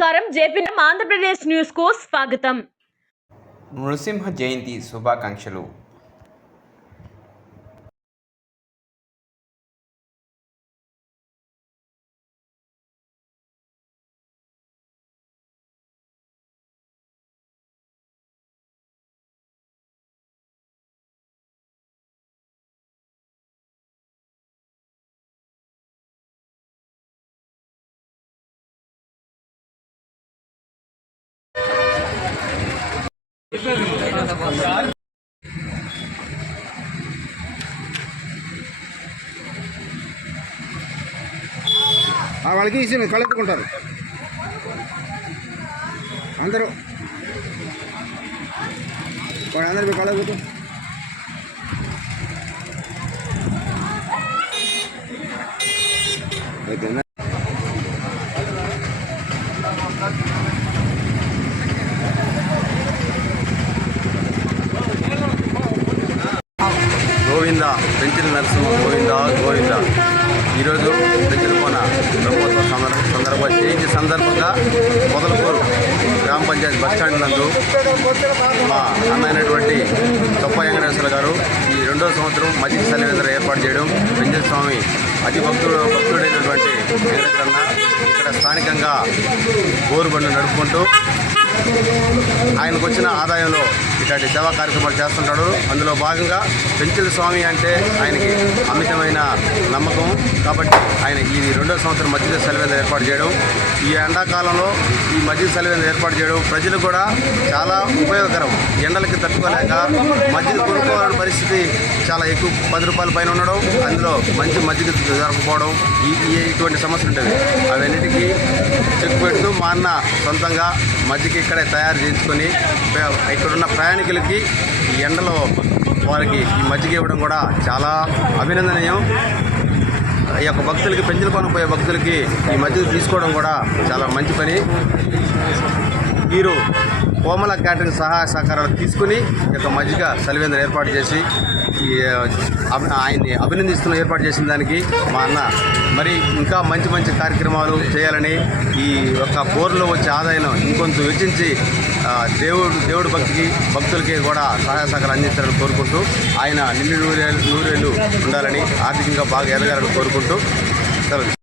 నమస్కారం. జేపీ ఆంధ్రప్రదేశ్ న్యూస్కు స్వాగతం. నృసింహ జయంతి శుభాకాంక్షలు. వాళ్ళకి ఇచ్చి కలెత్తుకుంటారు అందరూ. వాడు అందరు మీ కలెత్తుకు అయిపోయిందా గోవింద పెంచిన నరసింహ గోవింద గోవింద. ఈరోజు పెంచిన బ్రహ్మోత్సవ సందర్భ సందర్భ జయంతి సందర్భంగా మొదలకూరు గ్రామ పంచాయతీ బస్ స్టాండ్ నందు మా అన్న అయినటువంటి తొప్ప వెంకటేశ్వర గారు. ఈ రెండో సంవత్సరం మజ్జిగ సన్నివేదన ఏర్పాటు చేయడం వెంకటస్వామి అతి భక్తుడు భక్తుడైనటువంటి వెంకటేశ్వరన్న ఇక్కడ స్థానికంగా గోరుబండి నడుపుకుంటూ ఆయనకు వచ్చిన ఆదాయంలో ఇట్లాంటి సేవా కార్యక్రమాలు చేస్తుంటాడు. అందులో భాగంగా పెంచుల స్వామి అంటే ఆయనకి అమితమైన నమ్మకం. కాబట్టి ఆయన ఈ రెండో సంవత్సరం మధ్య సెలవేంద్ర ఏర్పాటు చేయడం ఈ ఎండాకాలంలో ఈ మధ్య సెలవేంద్ర ఏర్పాటు చేయడం ప్రజలు కూడా చాలా ఉపయోగకరం. ఎండలకి తట్టుకోలేక మధ్య కొనుక్కోవాలని పరిస్థితి చాలా ఎక్కువ. పది రూపాయల పైన ఉండడం అందులో మంచి మజ్జిగ దొరకపోవడం ఈ ఇటువంటి సమస్యలు ఉండేవి. అవన్నిటికీ చెక్ పెడుతూ మా అన్న సొంతంగా మజ్జిగ ఇక్కడే తయారు చేయించుకొని ఇక్కడున్న ప్రయాణికులకి ఈ ఎండలో వారికి ఈ మజ్జిగ ఇవ్వడం కూడా చాలా అభినందనీయం. ఈ యొక్క భక్తులకి పెంచులు కొనపోయే భక్తులకి ఈ మజ్జిగ తీసుకోవడం కూడా చాలా మంచి పని. వీరు కోమల క్యాటరింగ్ సహాయ సహకారాలు తీసుకుని ఈ యొక్క మజ్జిగ సలివేంద్ర ఏర్పాటు చేసి ఆయన్ని అభినందిస్తున్న ఏర్పాటు చేసిన దానికి మా అన్న. మరి ఇంకా మంచి మంచి కార్యక్రమాలు చేయాలని ఈ యొక్క బోర్లో వచ్చే ఆదాయం ఇంకొంత వెచ్చించి దేవుడు దేవుడి భక్తికి భక్తులకి కూడా సహాయ సహకారం అందించాలని కోరుకుంటూ ఆయన నిన్ను నూరేళ్ళు నూరేళ్ళు ఉండాలని ఆర్థికంగా బాగా ఎదగాలని కోరుకుంటూ సెలవు